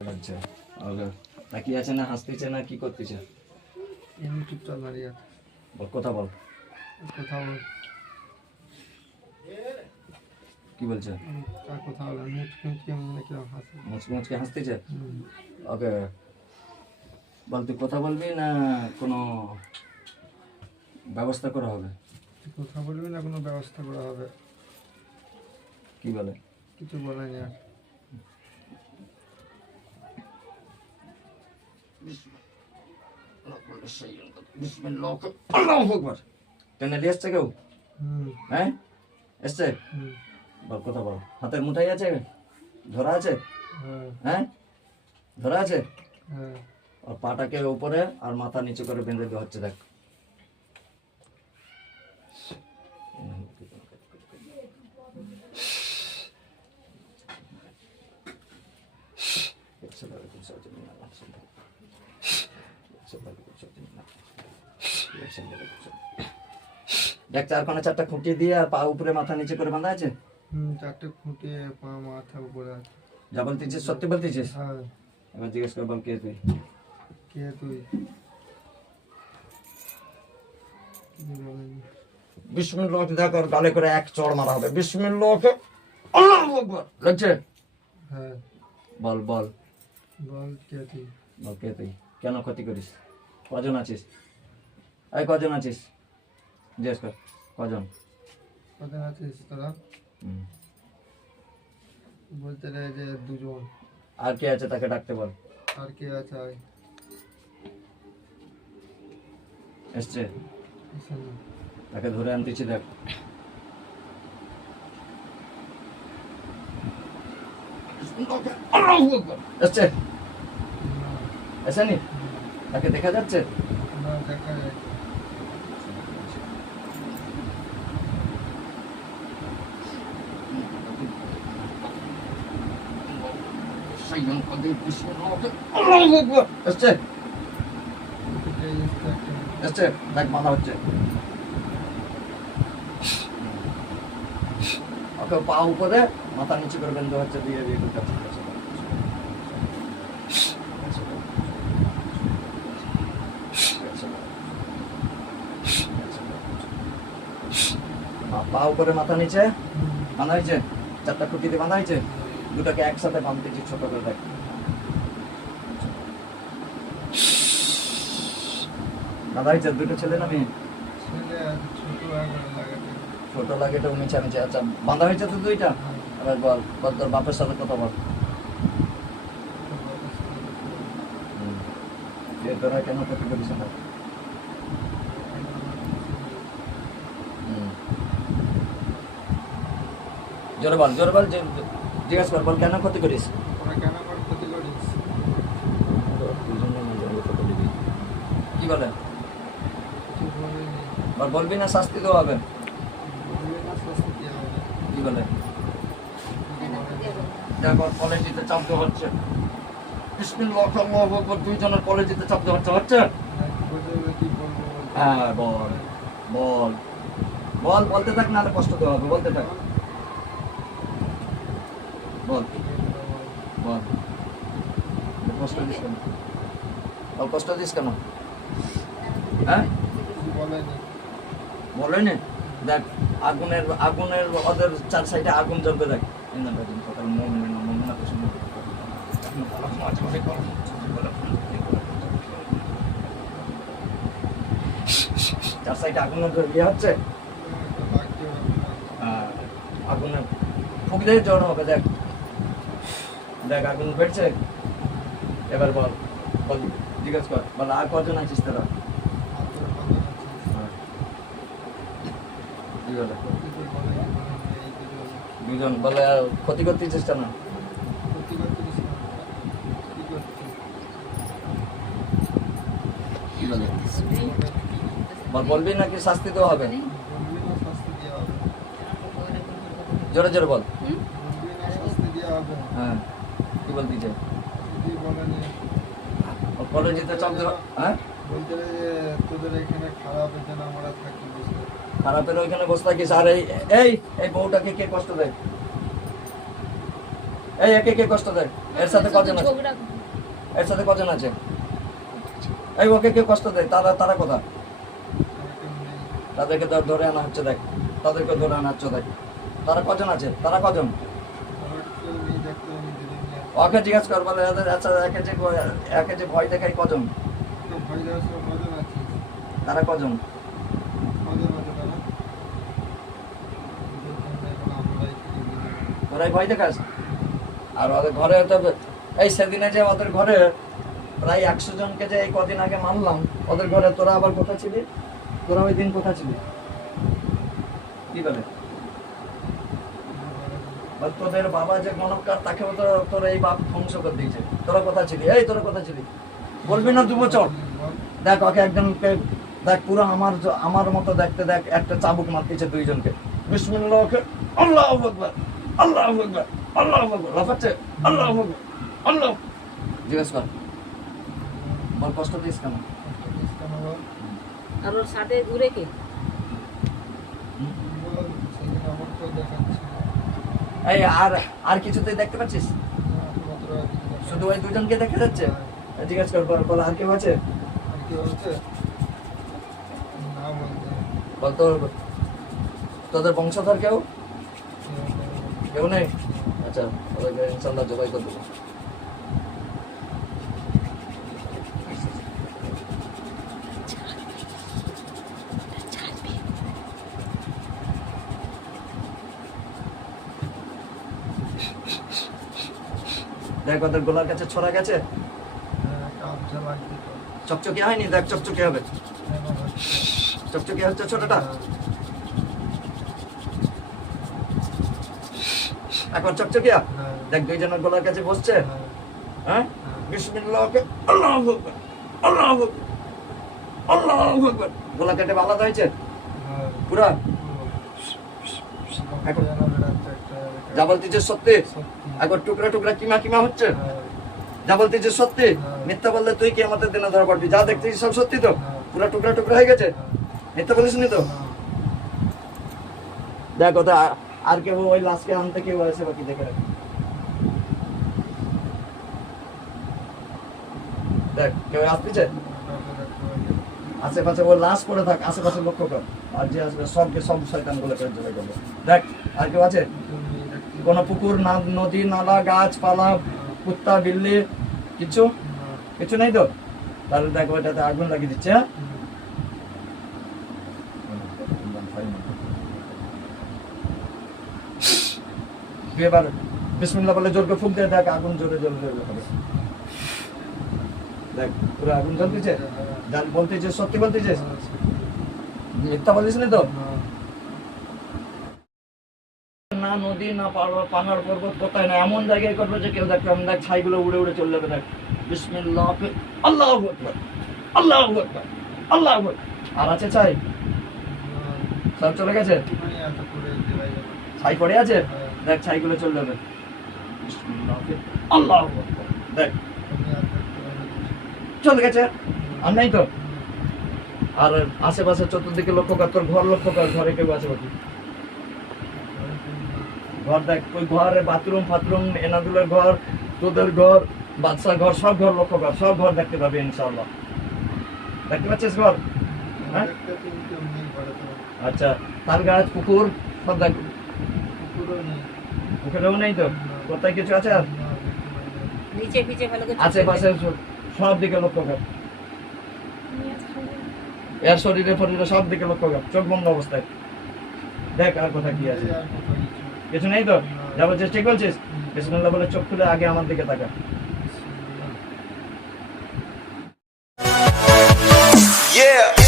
আচ্ছা, ওকে। তাকিয়ে আছে না হাসতেছে না কি করতেছে? এমনি চুপচাপ দাঁড়িয়ে আছে। বল, কথা বল। কথা বল। কি বলছে? তার কথা বল। মুচকে মনে কিরকম হাসে। মুচকে হাসতেছে? ওকে। বল, তুই কথা বলবি না কোনো ব্যবস্থা করা হবে? তুই কথা বলবি না কোনো ব্যবস্থা করা হবে? কি বলে? কিছু বলেনি আর। টেনে নিয়ে এসছে কেউ? হ্যাঁ, এসছে? বল, কথা বল। হাতের মুঠাই আছে? ধরা আছে? হ্যাঁ, ধরা আছে? আর পাটাকে উপরে আর মাথা নিচু করে বেঁধে দেওয়া হচ্ছে, দেখ। দেখ, চারখানা চারটা খুঁটি দিয়ে আর পা উপরে মাথা নিচে করে বাঁধা আছে। চারটে খুঁটে পা মাথা উপরে আছে। যা বলতেছিস সত্যি বলতেছিস? হ্যাঁ। এবার জিজ্ঞেস কর, বল কে তুই? কে তুই? বিসমিল্লাহ দেখ, আর গালে করে এক চড় মারা হবে। বিসমিল্লাহ, আল্লাহু আকবার। লাগছে? হ্যাঁ। বল বল বল কে তুই? বল কে তুই? কেন ক্ষতি করিস? কজন আছিস? এই কজন আছিস? জিজ্ঞেস কর, কজন? কজন আছিস তোরা? বলতে রে যে দুজন। আর কে আছে তাকে ডাকতে বল। আর কে আছে? আয়। এসছে? তাকে ধরে আনতেছি, দেখ। এসছে? এসেনি? তাকে দেখা যাচ্ছে? না, দেখা যায়। এসছে? এসছে? দেখ, বাঁধা হচ্ছে। ওকে পা উপরে মাথা নিচু করে বেঁধে হচ্ছে, দিয়ে দিয়ে ঢুকাচ্ছে। পা উপরে মাথা নিচে বাঁধা হয়েছে। চারটা খুঁটি দিয়ে বাঁধা হয়েছে। দুটাকে একসাথে বাঁধতেছি ছোট করে, দেখ। বাঁধা হয়েছে। দুটো ছেলে না মেয়ে? ছোট লাগে তো নিচে নিচে। আচ্ছা, বাঁধা হয়েছে তো দুইটা। এবার বল, বল তোর বাপের সাথে কথা বল। তোরা কেন ক্ষতি করিস না? জোরে বল, জোরে বল। জিজ্ঞাসা কর, বল কেন ক্ষতি করিস? কি বলে? বলবি না শাস্তি দেওয়া হবে? কি বলে? দেখো, কলেজিতে চাপ দেওয়া হচ্ছে। দুইজনের কলেজিতে চাপ দেওয়া হচ্ছে। হ্যাঁ, বল বল বল, বলতে থাক, নাহলে কষ্ট দেওয়া হবে। বলতে থাক, বল বল। কষ্ট দিস কেন? বল, কষ্ট দিস কেন? হ্যাঁ, বলেনি? দেখ, আগুনের ওদের চার সাইডে আগুন জ্বলবে। দেখ, চার সাইডে আগুন ইয়ে হচ্ছে। আগুনে ফুক দিয়ে জ্বর হবে। দেখ দেখ, আগুন ফেটছে। এবার বল, বল, জিজ্ঞেস কর, বল আর কজন আছিস তোরা? দুজন। বলে ক্ষতি করতে চেষ্টা না? কি বলে? বল, বলবি নাকি শাস্তি দেওয়া হবে? জোরে জোরে বল। হ্যাঁ, কি বলতে? কলেজিতে চাপ দেওয়া। হ্যাঁ, খারাপের ওইখানে বসে থাকিস। আর এই বউটাকে কে কষ্ট দেয়? এই একে কে কষ্ট দেয়? এর সাথে কজন আছে? ঝগড়া এর সাথে কজন আছে? এই ওকে কে কষ্ট দেয়? তারা তারা কোথা? তাদেরকে ধরে আনা হচ্ছে দেখ, তাদেরকে ধরে আনা হচ্ছে দেখ। তারা কজন আছে? তারা কজন? ওকে জিজ্ঞাসা কর, বলে আচ্ছা একে যে ভয় দেখায় কজন? তারা কজন? তোরাই ভয় দেখাস? আর ওদের ঘরে তো এই সেদিনে যে ওদের ঘরে প্রায় 100 জনকে যে এই কদিন আগে মারলাম, ওদের ঘরে তোরা আবার কোথায় ছিলি? তোরা ওই দিন কোথায় ছিলি? কি বলে বল, তোদের বাবা যে গণকার তাকেও তো তোর এই বাপ ধ্বংস করে দিয়েছে। তোরা কোথায় ছিলি? এই তোরা কোথায় ছিলি? বলবি না 2 বছর? দেখ ওকে একজনকে দেখ, পুরো আমার মতো দেখতে, দেখ একটা চাবুক মারতেছে 2 জনকে। বিসমিল্লাহ, ওকে আল্লাহু আকবার, আল্লাহু আকবার, আল্লাহু আকবার, লাফাচ্ছে আল্লাহু আকবার, আল্লাহ। জিজ্ঞেস কর, বল কষ্ট দিস কেন? আর ওর সাথে ঘুরে কে? এই আর কিছুতেই দেখতে পাচ্ছিস? শুধু ওই 2 জনকে দেখা যাচ্ছে? জিজ্ঞেস কর, বল আর কেউ আছে? বল তোদের বংশধর কেউ কেউ নেই? আচ্ছা, ওদেরকে ইনশাল্লাহ জবাই করে দেবো। দেখ ওদের গোলার কাছে ছড়া গেছে, চকচকে হয়নি? দেখ চকচকে হবে, চকচকে হচ্ছে ছোটটা। এখন চকচকিয়া দেখ 2 জনের গোলার কাছে বসছে। হ্যাঁ, বিসমিল্লাহ, আল্লাহু আকবার, আল্লাহু আকবার, আল্লাহু আকবার। গোলা কেটে আলাদা হয়েছে পুরা? এখন যা বলতেছে সত্যি? এখন টুকরা টুকরা কিমা কিমা হচ্ছে? যা বলতেছে সত্যি? মিথ্যা বললে তুই কি আমাদের দিনে ধরা পড়বি? যা দেখতেছিস সব সত্যি তো? পুরা টুকরা টুকরা হয়ে গেছে? মিথ্যা বলিস নি তো? দেখ ওটা আর কেউ ওই লাশকে আনতে কেউ আছে বাকি? দেখে রাখ, দেখ কেউ আসতেছে আশেপাশে? ওই লাশ পড়ে থাক, আশেপাশে লক্ষ্য কর। আর যে আসবে সব শয়তান গুলো করে জবাই করবে। দেখ আর কেউ আছে? কোন পুকুর, নদী, নালা, গাছপালা, কুত্তা, বিল্লি কিছু কিছু নেই তো? তাহলে দেখ ওইটাতে আগুন লাগিয়ে দিচ্ছে। হ্যাঁ, এবার বিসমিল্লাহ বলে জোরকে ফুঁক দিয়ে দেখ আগুন জোরে জোরে জোরে হবে। দেখ পুরো আগুন জ্বলতেছে। যান বলতেছিস সত্যি বলতেছিস? মিথ্যা বলিস না তো? না নদী না পাহাড় পর্বত কোথায় না, এমন জায়গায় করবে যে কেউ দেখবে। দেখ ছাইগুলো উড়ে উড়ে চলে যাবে। দেখ বিসমিল্লাহ, আল্লাহু আকবার, আল্লাহু আকবার, আল্লাহু আকবার। আর আছে ছাই? সব চলে গেছে? ছাই পড়ে আছে? দেখ ছাইগুলো চলে যাবে। বিসমিল্লাহ, আল্লাহু আকবার। দেখ চলে গেছে, আর নেই তো? আর আশেপাশে চতুর্দিকে লক্ষ্য কর, তোর ঘর লক্ষ্য কর, ঘরে কেউ আছে বাকি? ঘর দেখ, ওই ঘরে বাথরুম ফাথরুম, এনাদুলের ঘর, তোদের ঘর, বাদশার ঘর, সব ঘর লক্ষ্য কর, সব ঘর দেখতে পাবি ইনশাআল্লাহ। দেখতে পাচ্ছিস ঘর? হ্যাঁ, আচ্ছা তাল গাছ, পুকুর সব দেখ? পুকুরেও নেই তো? কোথায় কিছু আছে? আর নিচে পিছে ভালো করে আশেপাশে সব দিকে লক্ষ্য কর, এর শরীরে ফরিরে সব দিকে লক্ষ্য কর, চোখ বন্ধ অবস্থায় দেখ আর কোথায় কি আছে। কিছু নেই তো? যা বলছিস ঠিক বলছিস? বিসমিল্লাহ বলে চোখ খুলে আগে আমার দিকে তাকা। Yeah.